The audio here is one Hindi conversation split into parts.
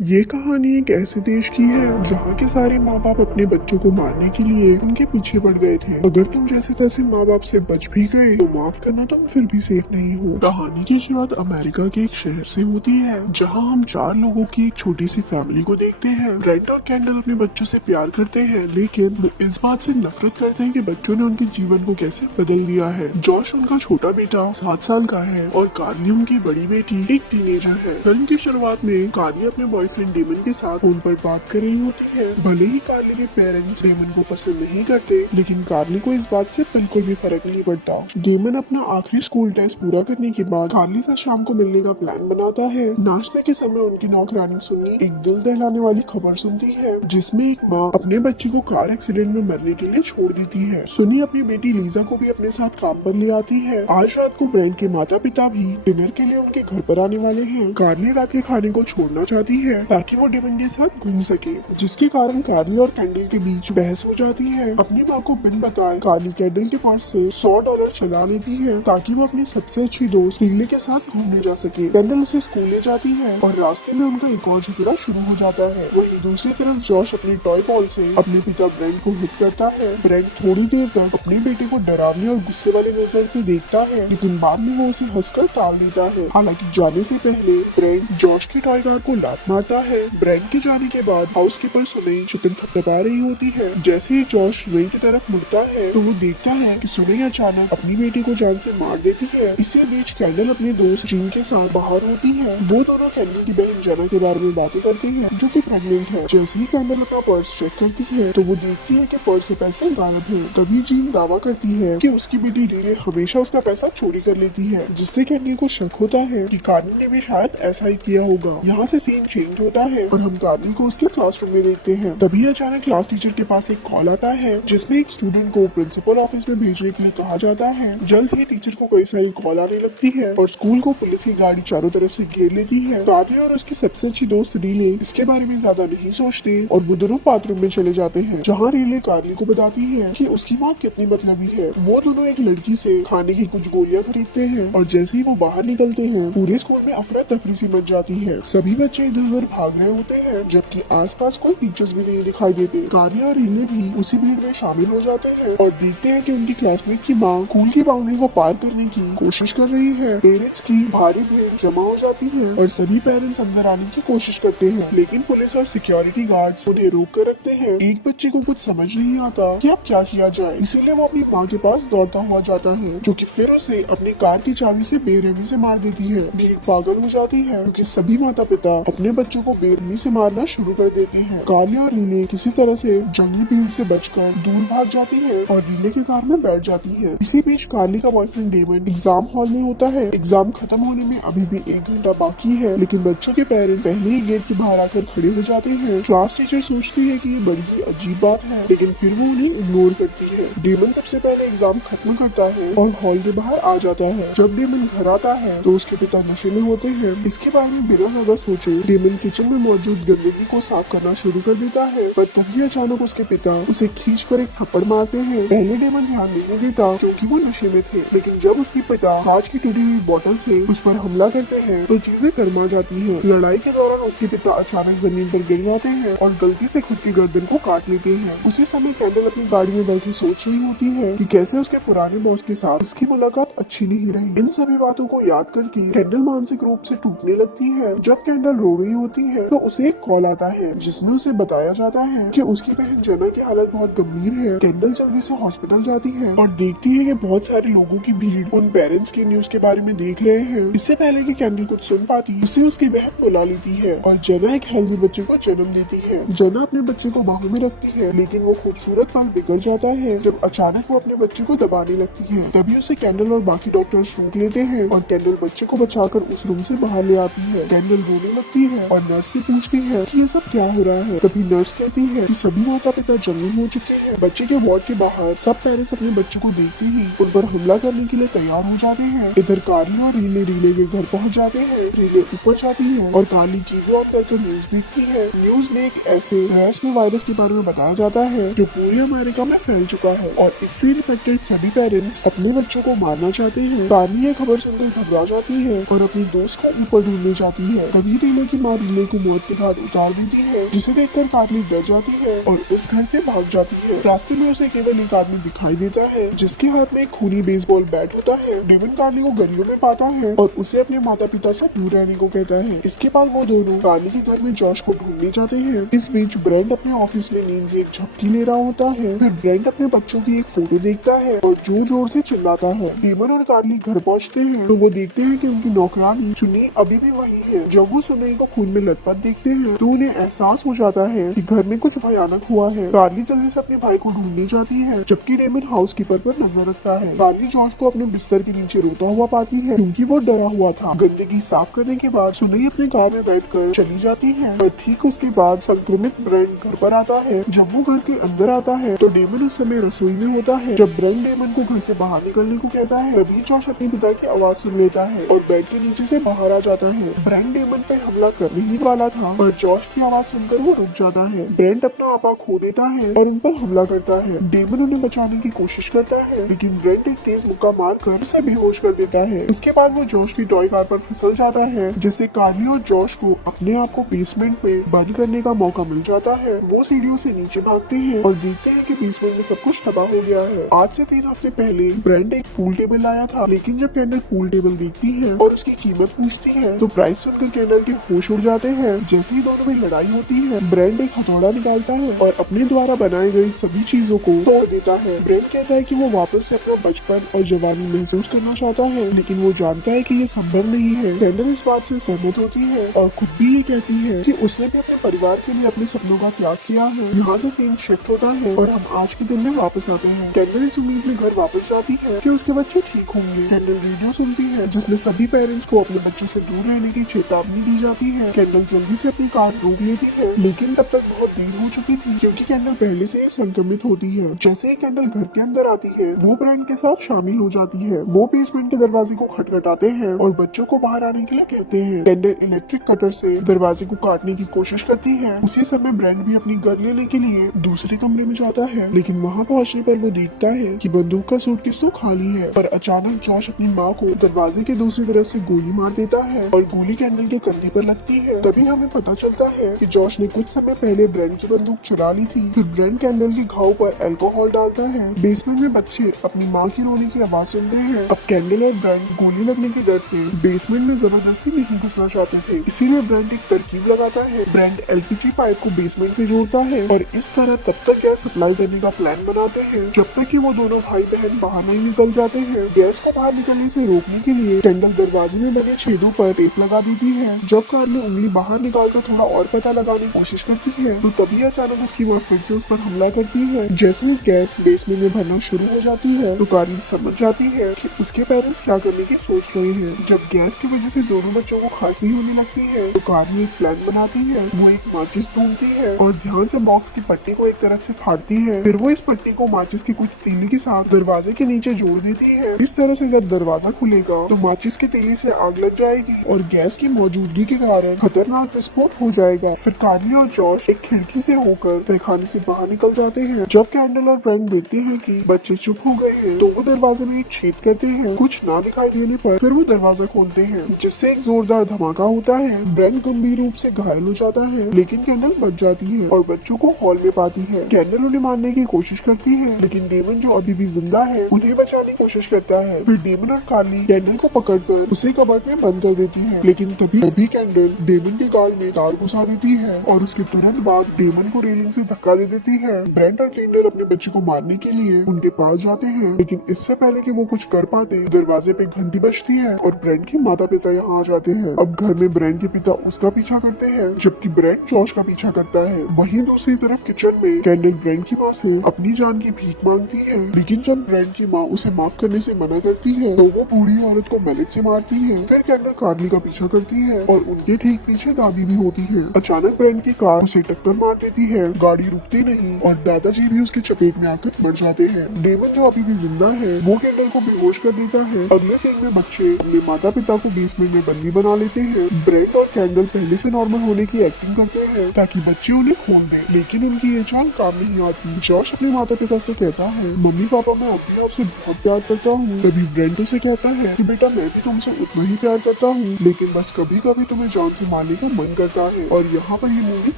ये कहानी एक ऐसे देश की है जहाँ के सारे माँ बाप अपने बच्चों को मारने के लिए उनके पीछे पड़ गए थे। अगर तुम जैसे तैसे माँ बाप से बच भी गए तो माफ करना, तुम फिर भी सेफ नहीं हो। कहानी की शुरुआत अमेरिका के एक शहर से होती है जहाँ हम 4 लोगों की एक छोटी सी फैमिली को देखते हैं। ब्रेंट और कैंडल अपने बच्चों से प्यार करते हैं, लेकिन वो इस बात से नफरत करते हैं कि बच्चों ने उनके जीवन को कैसे बदल दिया है। जॉश उनका छोटा बेटा 7 साल का है और कार्ली उनकी बड़ी बेटी एक टीनेजर है। फिल्म की शुरुआत में कार्ली अपने बॉयफ्रेंड डेमन के साथ फोन पर बात कर रही होती है। भले ही कार्ली के पेरेंट्स डेमन को पसंद नहीं करते, लेकिन कार्ली को इस बात से बिल्कुल भी फर्क नहीं पड़ता। डेमन अपना आखिरी स्कूल टेस्ट पूरा करने के बाद कार्ली से शाम को मिलने का प्लान बनाता है। नाश्ते के समय उनकी नौकरानी सुन्नी एक दिल दहलाने वाली खबर सुनती है, जिसमें एक माँ अपने बच्चे को कार एक्सीडेंट में मरने के लिए छोड़ देती है। सुन्नी अपनी बेटी लीजा को भी अपने साथ काम पर ले आती है। आज रात को ब्रेंट के माता पिता भी डिनर के लिए उनके घर पर आने वाले हैं। कार्ली रात के खाने को छोड़ना चाहती है ताकि वो डेमन के साथ घूम सके, जिसके कारण कार्ली और कैंडल के बीच बहस हो जाती है। अपनी माँ को बिन बताए कार्ली कैंडल के पर्स से $100 चला लेती है ताकि वो अपनी सबसे अच्छी दोस्त रीले के साथ घूमने जा सके। कैंडल उसे स्कूल ले जाती है और रास्ते में उनका एक और झगड़ा शुरू हो जाता है। वहीं दूसरी तरफ जॉश अपने टॉय बॉल से अपने पिता ब्रेंट को हिट करता है। ब्रेंट थोड़ी देर तक अपने बेटे को डरावनी और गुस्से वाली नजर से देखता है, लेकिन बाद में वो उसे हंसकर टाल देता है। हालांकि जाने से पहले ब्रेंट जॉश की टॉय कार को लात मारता है। ब्रेंट के जाने के बाद हाउसकीपर सुनई चिकन थपथपा रही होती है। जैसे ही जॉश सुनई की तरफ मुड़ता है तो वो देखता है कि सुनई अचानक अपनी बेटी को जान से मार देती है। इसी बीच कैंडल अपने दोस्त जीन के साथ बाहर होती है। वो दोनों कैंडल की बहन जना के बारे में बातें करती हैं, जो कि प्रेग्नेंट है। जैसे ही कैंडल अपना पर्स चेक करती है तो वो देखती है कि पर्स से पैसे गायब हैं। तभी जीन दावा करती है कि उसकी बेटी रीले हमेशा उसका पैसा चोरी कर लेती है, जिससे कैंडल को शक होता है कि कार्ली ने भी शायद ऐसा ही किया होगा। यहाँ से सीन चेंज होता है और हम कार्ली को उसके क्लासरूम में देखते हैं। तभी अचानक क्लास टीचर के पास एक कॉल आता है, जिसमें एक स्टूडेंट को प्रिंसिपल ऑफिस में भेजने के लिए कहा जाता है। जल्द ही टीचर को कई सारी कॉल आने लगती है और स्कूल को पुलिस की गाड़ी चारों तरफ से घेर लेती है। कार्ली और उसकी सबसे अच्छी दोस्त रीले इसके बारे में ज्यादा नहीं सोचते और वो दोनों बाथरूम में चले जाते हैं, जहाँ रीले कार्ली को बताती है कि उसकी माँ कितनी मतलबी है। वो दोनों एक लड़की से खाने की कुछ गोलियां खरीदते हैं और जैसे ही वो बाहर निकलते हैं पूरे स्कूल में अफरा तफरी सी मच जाती है। सभी बच्चे इधर उधर भाग रहे होते हैं, जबकि आसपास कोई टीचर्स भी नहीं दिखाई देते। कार्ली और रीले भी उसी भीड़ में शामिल हो जाते हैं और देखते हैं कि उनकी क्लासमेट की माँ स्कूल की बाउंड्री को पार करने की कोशिश कर रही है। पेरेंट्स की भारी भीड़ जमा हो जाती है और सभी पेरेंट्स अंदर आने की कोशिश करते हैं, लेकिन पुलिस और सिक्योरिटी गार्ड्स उन्हें रोक कर रखते हैं। एक बच्चे को कुछ समझ नहीं आता कि अब क्या किया जाए, इसीलिए वो अपनी माँ के पास दौड़ता हुआ जाता है, जो कि फिर उसे अपनी कार की चाबी से बेरहमी से मार देती है। भीड़ पागल हो जाती है क्योंकि सभी माता पिता अपने बच्चों को बेरहमी से मारना शुरू कर देते हैं। कार्ली और रीले किसी तरह से जंगली भीड़ से बचकर दूर भाग जाती है और रीले के कार में बैठ जाती है। इसी बीच कार्ली का बॉयफ्रेंड डेमन एग्जाम हॉल में होता है। एग्जाम खत्म होने में अभी भी 1 घंटा बाकी है, लेकिन बच्चों के पेरेंट्स पहले ही गेट के बाहर आकर खड़े हो जाते हैं। क्लास टीचर सोचती है कि ये बड़ी ही अजीब बात है, लेकिन फिर वो उन्हें इग्नोर करती है। डेमन सबसे पहले एग्जाम खत्म करता है और हॉल के बाहर आ जाता है। जब डेमन घर आता है तो उसके पिता नशे में होते हैं। इसके बारे में बिना ज्यादा सोचे डेमन किचन में मौजूद गंदगी को साफ करना शुरू कर देता है, पर तभी अचानक उसके पिता उसे खींच कर एक थप्पड़ मारते हैं। पहले डेमन ध्यान नहीं देता क्योंकि वो नशे में थे, लेकिन जब उसके पिता कांच की टूटी हुई बोतल से उस पर हमला करते हैं तो चीजें गर्मा जाती हैं। लड़ाई के दौरान उसके पिता अचानक जमीन पर गिर जाते हैं और गलती से खुद की गर्दन को काट लेते हैं। उसी समय कैंडल अपनी गाड़ी में बैठी सोच रही होती है कि कैसे उसके पुराने बॉस के साथ उसकी मुलाकात अच्छी नहीं रही। इन सभी बातों को याद करके कैंडल मानसिक रूप से टूटने लगती है। जब कैंडल रो रही होती है तो उसे एक कॉल आता है, जिसमें उसे बताया जाता है कि उसकी बहन जना की हालत बहुत गंभीर है। कैंडल जल्दी से हॉस्पिटल जाती है और देखती है कि बहुत सारे लोगों की भीड़ उन पेरेंट्स के न्यूज के बारे में देख रहे हैं। इससे पहले कि कैंडल कुछ सुन पाती, उसे उसकी बहन बुला लेती है और जना एक हेल्दी बच्चे को जन्म देती है। जना अपने बच्चे को बाहों में रखती है, लेकिन वो खूबसूरत पल बिगड़ जाता है जब अचानक वो अपने बच्चे को दबाने लगती है। तभी उसे कैंडल और बाकी डॉक्टर रोक लेते हैं और कैंडल बच्चे को बचाकर उस रूम से बाहर ले आती है। कैंडल रोने लगती है और नर्स से पूछती है कि ये सब क्या हो रहा है। तभी नर्स कहती है कि सभी माता पिता जंगली हो चुके हैं। बच्चे के वार्ड के बाहर सब पेरेंट्स अपने बच्चे को देखते ही उन पर हमला करने के लिए तैयार हो जाते हैं। इधर कार्ली और रीले के घर पहुंच जाते हैं। रीले ऊपर जाती है और कार्ली टीवी ऑन करके न्यूज देखती है। न्यूज में एक ऐसे रैशनल वायरस के बारे में बताया जाता है जो पूरे अमेरिका में फैल चुका है और इससे इन्फेक्टेड सभी पेरेंट्स अपने बच्चों को मारना चाहते हैं। कार्ली ये खबर सुनकर घबरा जाती है और अपनी दोस्त को ऊपर ढूंढने जाती है। तभी रीले की माँ टीले को मौत के घाट उतार देती है, जिसे देखकर कार्ली डर जाती है और उस घर से भाग जाती है। रास्ते में उसे केवल एक आदमी दिखाई देता है जिसके हाथ में एक खूनी बेसबॉल बैट होता है। डेमन कार्ली को गलियों में पाता है और उसे अपने माता पिता से दूर रहने को कहता है। इसके बाद वो दोनों कार्ली के घर में जॉश को ढूंढने जाते हैं। इस बीच ब्रेंट अपने ऑफिस में नींद की एक झपकी ले रहा होता है। फिर ब्रेंट अपने बच्चों की एक फोटो देखता है और जोर जोर से चिल्लाता है। डेमन और कार्ली घर पहुंचते हैं तो वो देखते हैं कि उनकी नौकरानी सुनी अभी भी वही है। जब वो सुनी को खून में लथपथ देखते हैं तो उन्हें एहसास हो जाता है कि घर में कुछ भयानक हुआ है। कार्ली जल्दी से अपने भाई को ढूंढने जाती है, जबकि डेमन हाउसकीपर पर नजर रखता है। कार्ली जॉश को अपने बिस्तर के नीचे रोता हुआ पाती है क्योंकि वो डरा हुआ था। गंदगी साफ करने के बाद सुनई अपने कार में बैठकर चली जाती है और ठीक उसके बाद संक्रमित ब्रेंट घर पर आता है। जब वो घर के अंदर आता है तो डेमन उस समय रसोई में होता है। जब ब्रेंट डेमन को घर से बाहर निकलने को कहता है तभी जॉश अपने पिता की आवाज सुन लेता है और बेड के नीचे से बाहर आ जाता है। ब्रेंट डेमन पे हमला करने ही वाला था पर जॉश की आवाज सुनकर वो रुक जाता है। ब्रेंट अपना आपा खो देता है और उन पर हमला करता है। डेमन उन्हें बचाने की कोशिश करता है लेकिन ब्रेंट एक तेज मुक्का मारकर उसे बेहोश कर देता है। उसके बाद वो जॉश की टॉय कार पर फिसल जाता है, जिससे कार्ली और जॉश को अपने आप को बेसमेंट में बंद करने का मौका मिल जाता है। वो सीढ़ियों से नीचे भागते हैं और देखते हैं कि बेसमेंट में सब कुछ तबाह हो गया है। आज से 3 हफ्ते पहले ब्रेंट एक पूल टेबल लाया था, लेकिन जब कैंडल पूल टेबल देखती है और उसकी कीमत पूछती है तो प्राइस सुनकर कैंडल के होश उड़ जाते हैं। जैसे ही दोनों में लड़ाई होती है ब्रेंट एक हथौड़ा निकालता है और अपने द्वारा बनाई गई सभी चीजों को तोड़ देता है। ब्रेंट कहता है कि वो वापस से अपना बचपन और जवानी महसूस करना चाहता है, लेकिन वो जानता है कि ये संभव नहीं है। कैंडल इस बात से सहमत होती है और खुद भी ये कहती है कि उसने भी अपने परिवार के लिए अपने सपनों का त्याग किया है। यहाँ से सीन शिफ्ट होता है और हम आज के दिन में वापस आते हैं। कैंडल इस उम्मीद में घर वापस जाती है कि उसके बच्चे ठीक होंगे। कैंडल रेडियो सुनती है जिसमें सभी पेरेंट्स को अपने बच्चों से दूर रहने की चेतावनी दी जाती है। कैंडल जल्दी से अपनी कार रोक लेती है, लेकिन तब तक बहुत देर हो चुकी थी क्योंकि कैंडल पहले से ही संक्रमित होती है। जैसे ही कैंडल घर के अंदर आती है वो ब्रेंट के साथ शामिल हो जाती है। वो बेसमेंट के दरवाजे को खटखटाते हैं और बच्चों को बाहर आने के लिए कहते हैं। कैंडल इलेक्ट्रिक कटर से दरवाजे को काटने की कोशिश करती है। उसी समय ब्रेंट भी अपनी गन लेने के लिए दूसरे कमरे में जाता है, लेकिन वहाँ पहुँचने पर वो देखता है कि बंदूक का सूटकेस तो खाली है। पर अचानक जॉश अपनी माँ को दरवाजे के दूसरी तरफ से गोली मार देता है और गोली कैंडल के कंधे पर लगती है। तभी हमें पता चलता है कि जॉश ने कुछ समय पहले ब्रेंट की बंदूक चुरा ली थी। फिर ब्रेंट कैंडल के घाव पर अल्कोहल डालता है। बेसमेंट में बच्चे अपनी माँ की रोने की आवाज सुनते हैं। अब कैंडल और ब्रेंट गोली लगने के डर से बेसमेंट में जबरदस्ती नहीं घुसना चाहते थे, इसीलिए ब्रेंट एक तरकीब लगाता है। ब्रेंट एलपीजी पाइप को बेसमेंट से जोड़ता है और इस तरह तब तक गैस सप्लाई करने का प्लान बनाते हैं जब तक कि वो दोनों भाई बहन बाहर नहीं निकल जाते हैं। गैस को बाहर निकलने से रोकने के लिए कैंडल दरवाजे में बने छेदों पर टेप लगा देती है। जब कार्ली उंगली बाहर निकालकर थोड़ा और पता लगाने की कोशिश करती है तो तभी अचानक उसकी माँ फिर से उस पर हमला करती है। जैसे ही गैस बेसमेंट में भरना शुरू हो जाती है तो कार्ली समझ जाती है कि उसके पेरेंट्स क्या करने की सोच रहे हैं। जब गैस की वजह से दोनों बच्चों को खांसी होने लगती है तो कार्ली एक प्लान बनाती है। वो एक माचिस ढूंढती है और ध्यान से बॉक्स की पट्टी को एक तरफ से फाड़ती है। फिर वो इस पट्टी को माचिस की कुछ तीली के साथ दरवाजे के नीचे जोड़ देती है। इस तरह से जब दरवाजा खुलेगा तो माचिस की तीली से आग लग जाएगी और गैस की मौजूदगी के कारण खतरनाक विस्फोट हो जाएगा। फिर कार्ली और जॉश एक खिड़की से होकर तहखाने से बाहर निकल जाते हैं। जब कैंडल और ब्रेंट देखते हैं कि बच्चे चुप हो गए हैं तो वो दरवाजे में एक छेद करते हैं। कुछ ना दिखाई देने पर फिर वो दरवाजा खोलते हैं, जिससे एक जोरदार धमाका होता है। ब्रेंट गंभीर रूप से घायल हो जाता है, लेकिन कैंडल बच जाती है और बच्चों को हॉल में पाती है। कैंडल उन्हें मारने की कोशिश करती है, लेकिन डेमन जो अभी भी जिंदा है उन्हें बचाने की कोशिश करता है। फिर डेमन और कार्ली कैंडल को पकड़कर उसे कबर्ड में बंद कर देती है, लेकिन तभी कैंडल डेमन के गाल में तार घुसा देती है और उसके तुरंत बाद डेमन को रेलिंग से धक्का दे देती है। ब्रेंट और कैंडल अपने बच्चे को मारने के लिए उनके पास जाते हैं, लेकिन इससे पहले कि वो कुछ कर पाते दरवाजे पे घंटी बजती है और ब्रेंट के माता पिता यहाँ आ जाते हैं। अब घर में ब्रेंट के पिता उसका पीछा करते हैं, जबकि ब्रेंट जॉश का पीछा करता है। वहीं दूसरी तरफ किचन में कैंडल ब्रेंट की माँ से अपनी जान की भीख मांगती है, लेकिन जब ब्रेंट की माँ उसे माफ करने से मना करती है तो वो बूढ़ी औरत को मैलेट से मारती है। फिर कैंडल कार्ली का पीछा करती है और उनके ठीक पीछे दादी भी होती है। अचानक ब्रेंट की कार उसे टक्कर मार देती है, गाड़ी रुकती नहीं और दादाजी भी उसके चपेट में आकर मर जाते हैं। डेमन जो अभी भी जिंदा है वो कैंडल को बेहोश कर देता है। अगले सीन में बच्चे अपने माता पिता को बेसमेंट में बंदी बना लेते हैं। ब्रेंट और कैंडल पहले से नॉर्मल होने की एक्टिंग करते हैं ताकि बच्चे उन्हें खून दें, लेकिन उनकी ये चाल काम नहीं आती। जॉश अपने माता पिता से कहता है, मम्मी पापा मैं अपने आप से बहुत प्यार करता हूँ। तभी ब्रेंट उसे कहता है कि बेटा मैं भी तुमसे उतना ही प्यार करता हूँ, लेकिन बस कभी कभी तुम्हें जान से खाने का मन करता है। और यहाँ पर ये मूवी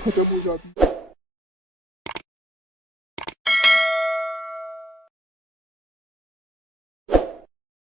खत्म हो जाती है।